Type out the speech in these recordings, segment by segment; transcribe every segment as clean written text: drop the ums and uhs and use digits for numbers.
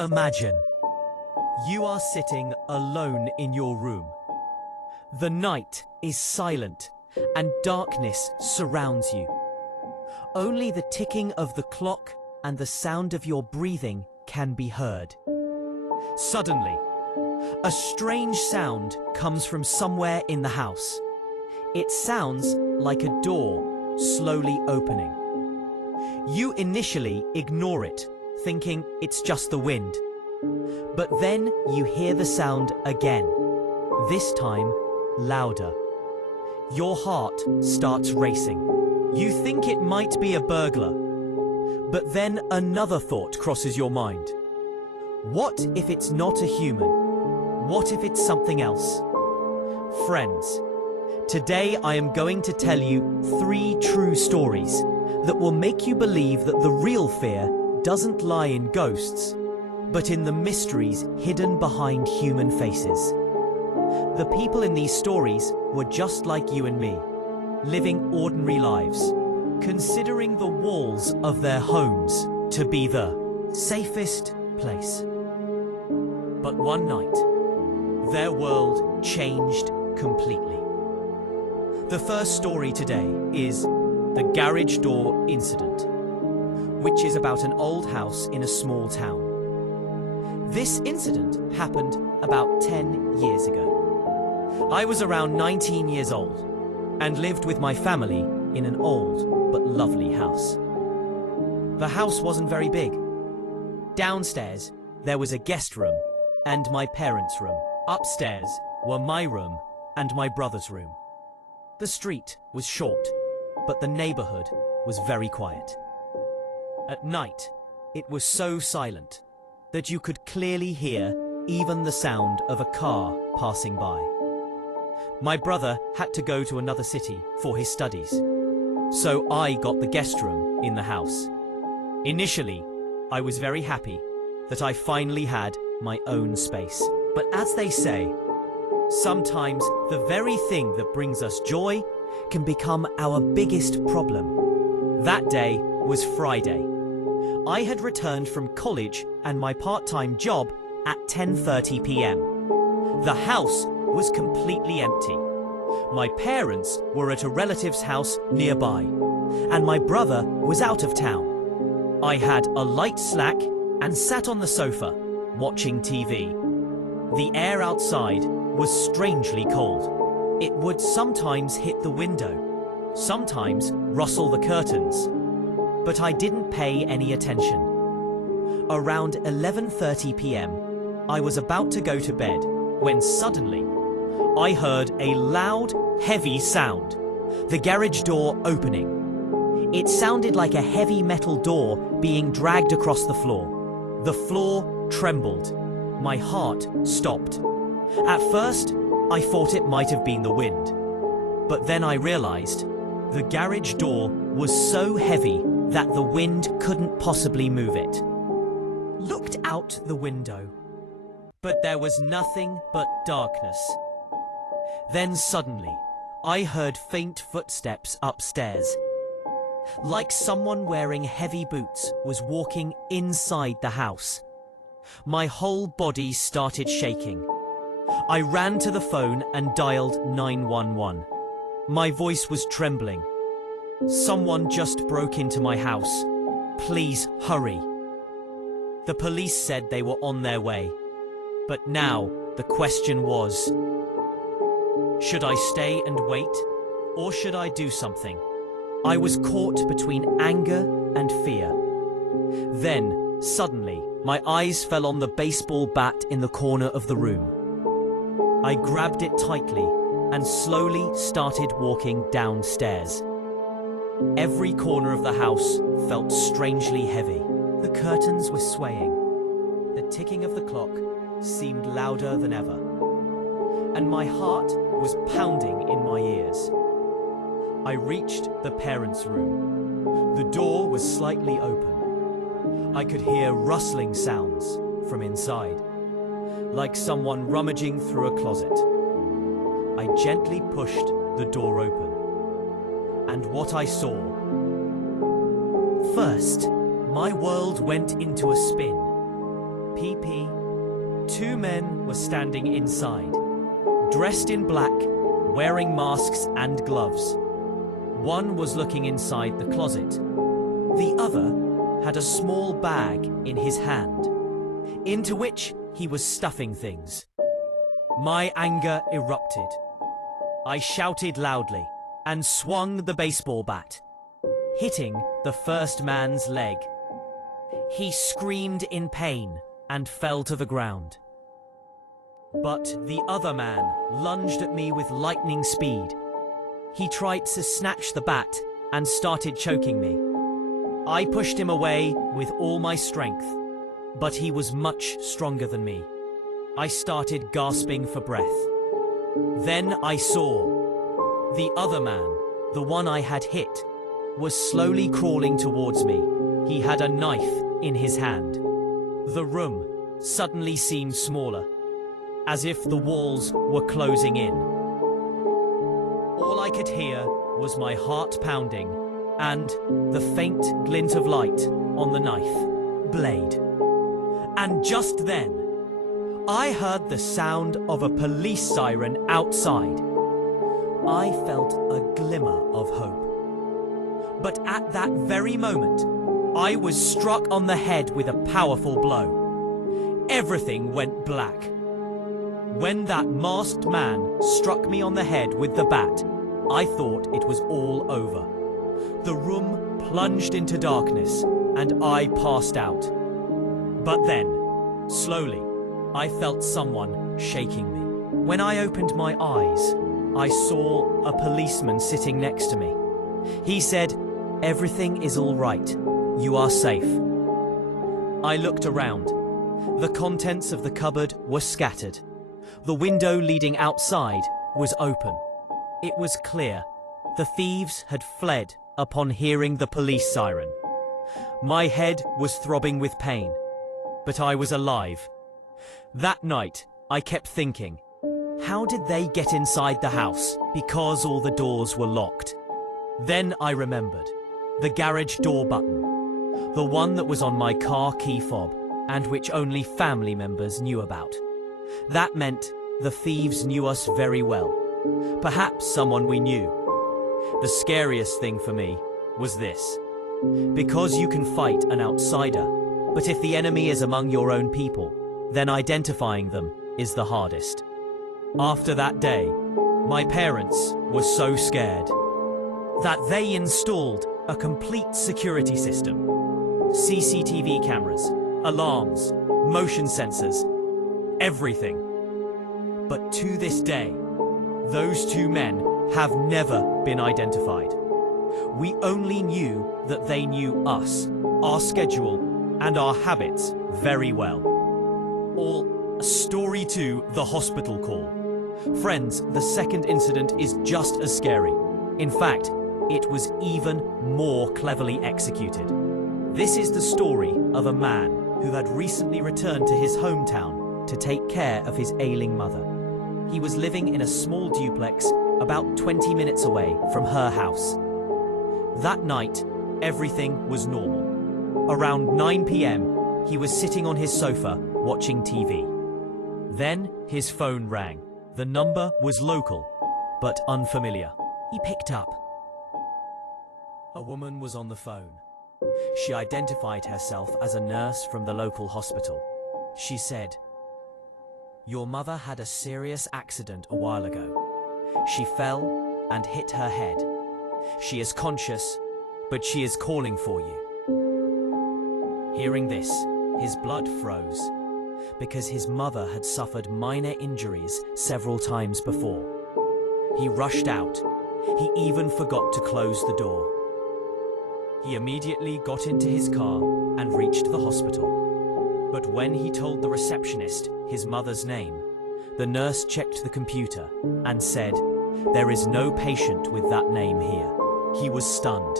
Imagine you are sitting alone in your room. The night is silent and darkness surrounds you. Only the ticking of the clock and the sound of your breathing can be heard. Suddenly, a strange sound comes from somewhere in the house. It sounds like a door slowly opening. You initially ignore it, thinking it's just the wind. But then you hear the sound again, this time louder. Your heart starts racing. You think it might be a burglar. But then another thought crosses your mind. What if it's not a human? What if it's something else? Friends, today I am going to tell you 3 true stories that will make you believe that the real fear doesn't lie in ghosts, but in the mysteries hidden behind human faces. The people in these stories were just like you and me, living ordinary lives, considering the walls of their homes to be the safest place. But one night, their world changed completely. The first story today is the garage door incident, which is about an old house in a small town. This incident happened about 10 years ago. I was around 19 years old and lived with my family in an old but lovely house. The house wasn't very big. Downstairs, there was a guest room and my parents' room. Upstairs were my room and my brother's room. The street was short, but the neighborhood was very quiet. At night, it was so silent that you could clearly hear even the sound of a car passing by. My brother had to go to another city for his studies, so I got the guest room in the house. Initially, I was very happy that I finally had my own space. But as they say, sometimes the very thing that brings us joy can become our biggest problem. That day was Friday. I had returned from college and my part-time job at 10:30 p.m. The house was completely empty. My parents were at a relative's house nearby, and my brother was out of town. I had a light snack and sat on the sofa, watching TV. The air outside was strangely cold. It would sometimes hit the window, sometimes rustle the curtains, but I didn't pay any attention. Around 11:30 p.m., I was about to go to bed when suddenly I heard a loud, heavy sound, the garage door opening. It sounded like a heavy metal door being dragged across the floor. The floor trembled. My heart stopped. At first, I thought it might have been the wind. But then I realized the garage door was so heavy that the wind couldn't possibly move it. Looked out the window, but there was nothing but darkness. Then suddenly, I heard faint footsteps upstairs. Like someone wearing heavy boots was walking inside the house. My whole body started shaking. I ran to the phone and dialed 911. My voice was trembling. Someone just broke into my house. Please hurry. The police said they were on their way. But now the question was, should I stay and wait, or should I do something? I was caught between anger and fear. Then, suddenly, my eyes fell on the baseball bat in the corner of the room. I grabbed it tightly and slowly started walking downstairs. Every corner of the house felt strangely heavy. The curtains were swaying. The ticking of the clock seemed louder than ever. And my heart was pounding in my ears. I reached the parents' room. The door was slightly open. I could hear rustling sounds from inside, like someone rummaging through a closet. I gently pushed the door open. And what I saw. First, my world went into a spin. PP. Two men were standing inside, dressed in black, wearing masks and gloves. One was looking inside the closet. The other had a small bag in his hand, into which he was stuffing things. My anger erupted. I shouted loudly and swung the baseball bat, hitting the first man's leg. He screamed in pain and fell to the ground. But the other man lunged at me with lightning speed. He tried to snatch the bat and started choking me. I pushed him away with all my strength, but he was much stronger than me. I started gasping for breath. Then I saw the other man, the one I had hit, was slowly crawling towards me. He had a knife in his hand. The room suddenly seemed smaller, as if the walls were closing in. All I could hear was my heart pounding and the faint glint of light on the knife blade. And just then, I heard the sound of a police siren outside. I felt a glimmer of hope. But at that very moment, I was struck on the head with a powerful blow. Everything went black. When that masked man struck me on the head with the bat, I thought it was all over. The room plunged into darkness and I passed out. But then, slowly, I felt someone shaking me. When I opened my eyes, I saw a policeman sitting next to me. He said, "Everything is all right. You are safe." I looked around. The contents of the cupboard were scattered. The window leading outside was open. It was clear the thieves had fled upon hearing the police siren. My head was throbbing with pain, but I was alive. That night, I kept thinking, how did they get inside the house? Because all the doors were locked. Then I remembered the garage door button, the one that was on my car key fob and which only family members knew about. That meant the thieves knew us very well, perhaps someone we knew. The scariest thing for me was this. Because you can fight an outsider, but if the enemy is among your own people, then identifying them is the hardest. After that day, my parents were so scared that they installed a complete security system. CCTV cameras, alarms, motion sensors, everything. But to this day, those two men have never been identified. We only knew that they knew us, our schedule, and our habits very well. All story 2, the hospital call. Friends, the second incident is just as scary. In fact, it was even more cleverly executed. This is the story of a man who had recently returned to his hometown to take care of his ailing mother. He was living in a small duplex about 20 minutes away from her house. That night, everything was normal. Around 9 p.m., he was sitting on his sofa watching TV. Then his phone rang. The number was local, but unfamiliar. He picked up. A woman was on the phone. She identified herself as a nurse from the local hospital. She said, "Your mother had a serious accident a while ago. She fell and hit her head. She is conscious, but she is calling for you." Hearing this, his blood froze, because his mother had suffered minor injuries several times before. He rushed out. He even forgot to close the door. He immediately got into his car and reached the hospital. But when he told the receptionist his mother's name, the nurse checked the computer and said, "There is no patient with that name here." He was stunned.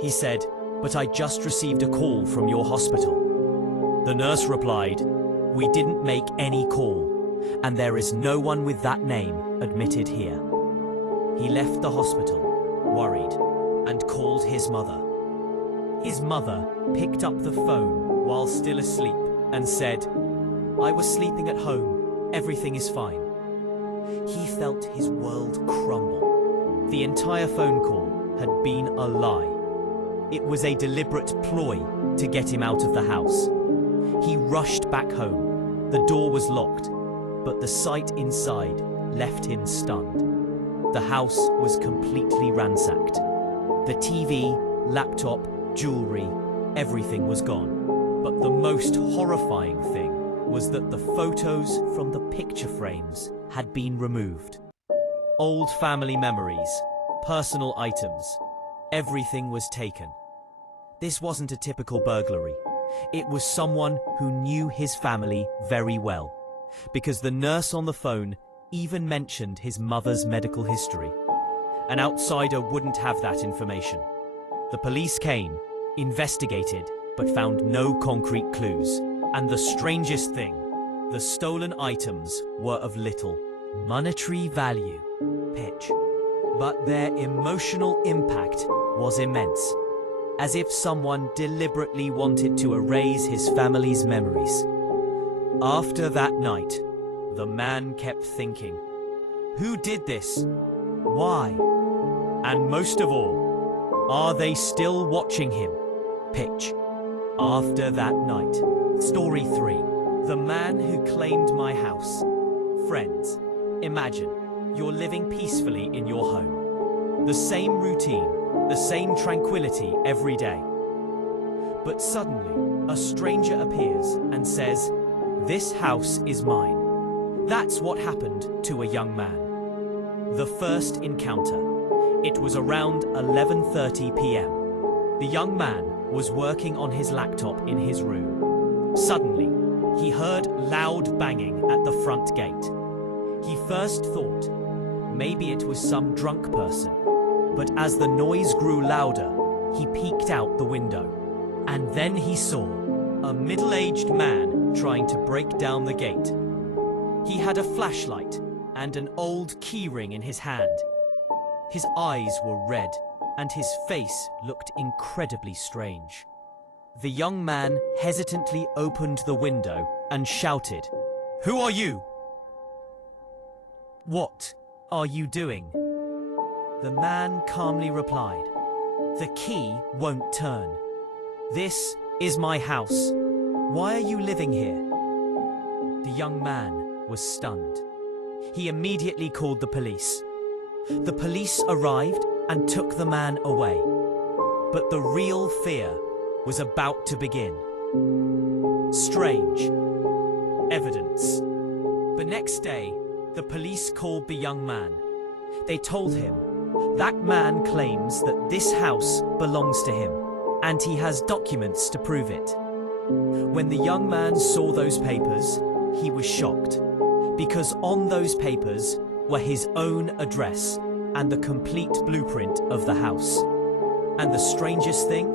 He said, "But I just received a call from your hospital." The nurse replied, "We didn't make any call, and there is no one with that name admitted here." He left the hospital, worried, and called his mother. His mother picked up the phone while still asleep and said, I was sleeping at home. Everything is fine. He felt his world crumble. The entire phone call had been a lie. It was a deliberate ploy to get him out of the house. He rushed back home. The door was locked, but the sight inside left him stunned. The house was completely ransacked. The TV, laptop, jewelry, everything was gone. But the most horrifying thing was that the photos from the picture frames had been removed. Old family memories, personal items, everything was taken. This wasn't a typical burglary. It was someone who knew his family very well, because the nurse on the phone even mentioned his mother's medical history. An outsider wouldn't have that information. The police came, investigated, but found no concrete clues. And the strangest thing, the stolen items were of little monetary value, pitch, but their emotional impact was immense, as if someone deliberately wanted to erase his family's memories. After that night, the man kept thinking, who did this? Why? And most of all, are they still watching him? Pitch. After that night. Story 3. The man who claimed my house. Friends, imagine you're living peacefully in your home. The same routine, the same tranquility every day. But suddenly, a stranger appears and says, "This house is mine." That's what happened to a young man. The first encounter. It was around 11:30 p.m. The young man was working on his laptop in his room. Suddenly, he heard loud banging at the front gate. He first thought maybe it was some drunk person, but as the noise grew louder, he peeked out the window. And then he saw a middle-aged man trying to break down the gate. He had a flashlight and an old keyring in his hand. His eyes were red, and his face looked incredibly strange. The young man hesitantly opened the window and shouted, "Who are you? What are you doing?" The man calmly replied, "The key won't turn. This is my house. Why are you living here?" The young man was stunned. He immediately called the police. The police arrived and took the man away. But the real fear was about to begin. Strange evidence. The next day, the police called the young man. They told him, "That man claims that this house belongs to him, and he has documents to prove it." When the young man saw those papers, he was shocked, because on those papers were his own address and the complete blueprint of the house. And the strangest thing,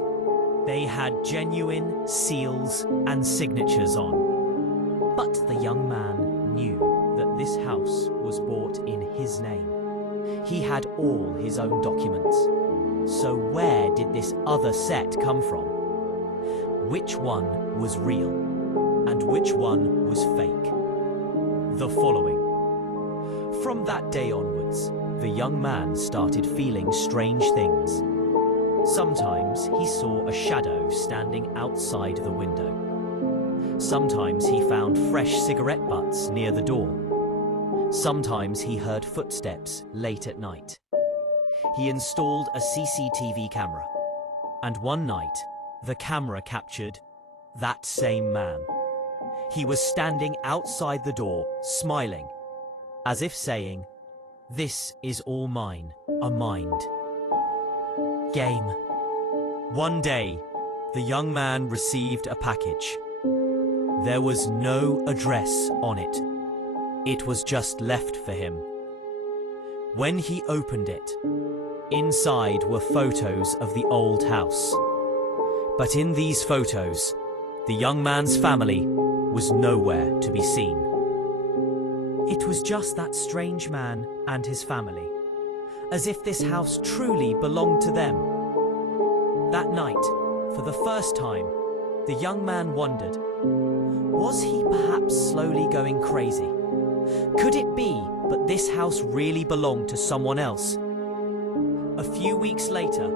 they had genuine seals and signatures on. But the young man knew that this house was bought in his name. He had all his own documents. So where did this other set come from? Which one was real and which one was fake? The following. From that day onwards, the young man started feeling strange things. Sometimes he saw a shadow standing outside the window. Sometimes he found fresh cigarette butts near the door. Sometimes he heard footsteps late at night. He installed a CCTV camera, and one night, the camera captured that same man. He was standing outside the door, smiling, as if saying, "This is all mine, a mind." Game. One day, the young man received a package. There was no address on it. It was just left for him. When he opened it, inside were photos of the old house. But in these photos, the young man's family was nowhere to be seen. It was just that strange man and his family, as if this house truly belonged to them. That night, for the first time, The young man wondered, was he perhaps slowly going crazy? Could it be that this house really belonged to someone else? A few weeks later,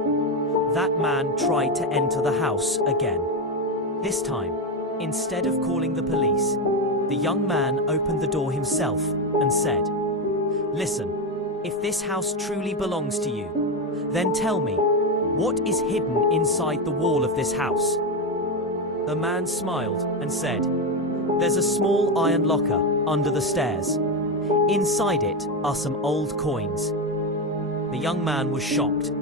that man tried to enter the house again. This time, instead of calling the police, the young man opened the door himself and said, "Listen, if this house truly belongs to you, then tell me, what is hidden inside the wall of this house?" The man smiled and said, "There's a small iron locker under the stairs. Inside it are some old coins." The young man was shocked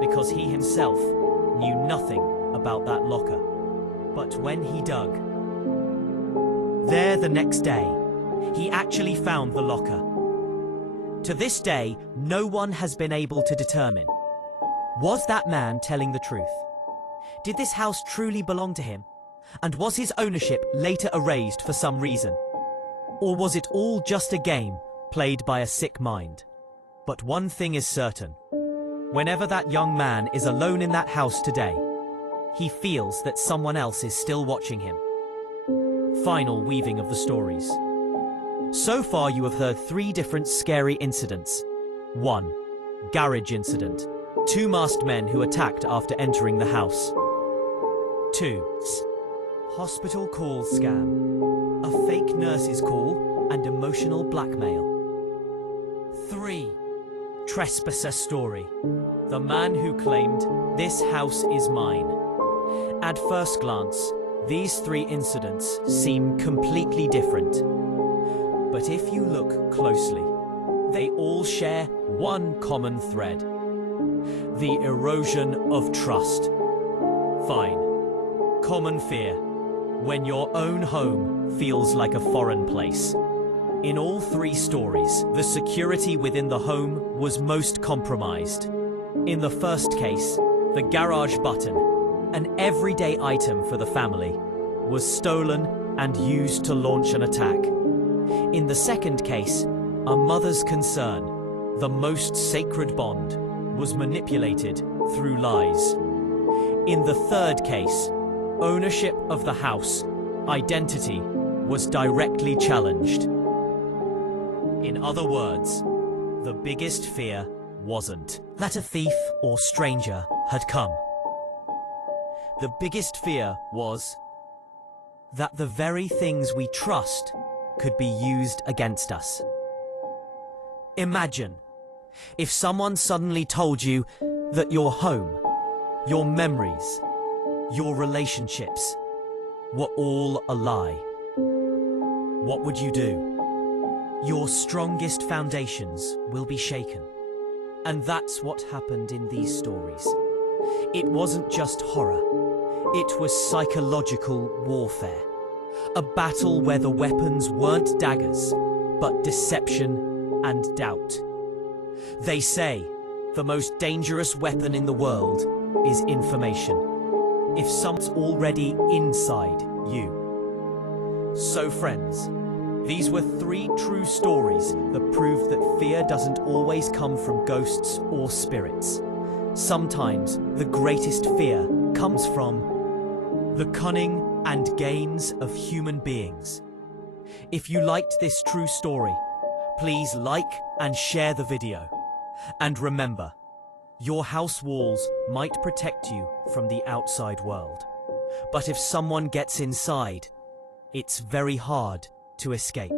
because he himself knew nothing about that locker. But when he dug, there the next day, he actually found the locker. To this day, no one has been able to determine, was that man telling the truth? Did this house truly belong to him? And was his ownership later erased for some reason? Or was it all just a game played by a sick mind? But one thing is certain. Whenever that young man is alone in that house today, he feels that someone else is still watching him. Final weaving of the stories. So far you have heard 3 different scary incidents. 1. Garage incident. 2 masked men who attacked after entering the house. 2. Hospital call scam. A fake nurse's call and emotional blackmail. 3. Trespasser story. The man who claimed, "This house is mine." At first glance, these 3 incidents seem completely different. But if you look closely, they all share one common thread: the erosion of trust. Fine. Common fear. When your own home feels like a foreign place. In all 3 stories, the security within the home was most compromised. In the first case, the garage button, an everyday item for the family, was stolen and used to launch an attack. In the second case, a mother's concern, the most sacred bond, was manipulated through lies. In the third case, ownership of the house, identity, was directly challenged. In other words, the biggest fear wasn't that a thief or stranger had come. The biggest fear was that the very things we trust could be used against us. Imagine if someone suddenly told you that your home, your memories, your relationships were all a lie. What would you do? Your strongest foundations will be shaken. And that's what happened in these stories. It wasn't just horror. It was psychological warfare. A battle where the weapons weren't daggers, but deception and doubt. They say the most dangerous weapon in the world is information. If someone's already inside you. So friends, these were 3 true stories that prove that fear doesn't always come from ghosts or spirits. Sometimes the greatest fear comes from the cunning and gains of human beings. If you liked this true story, please like and share the video. And remember, your house walls might protect you from the outside world. But if someone gets inside, it's very hard to escape.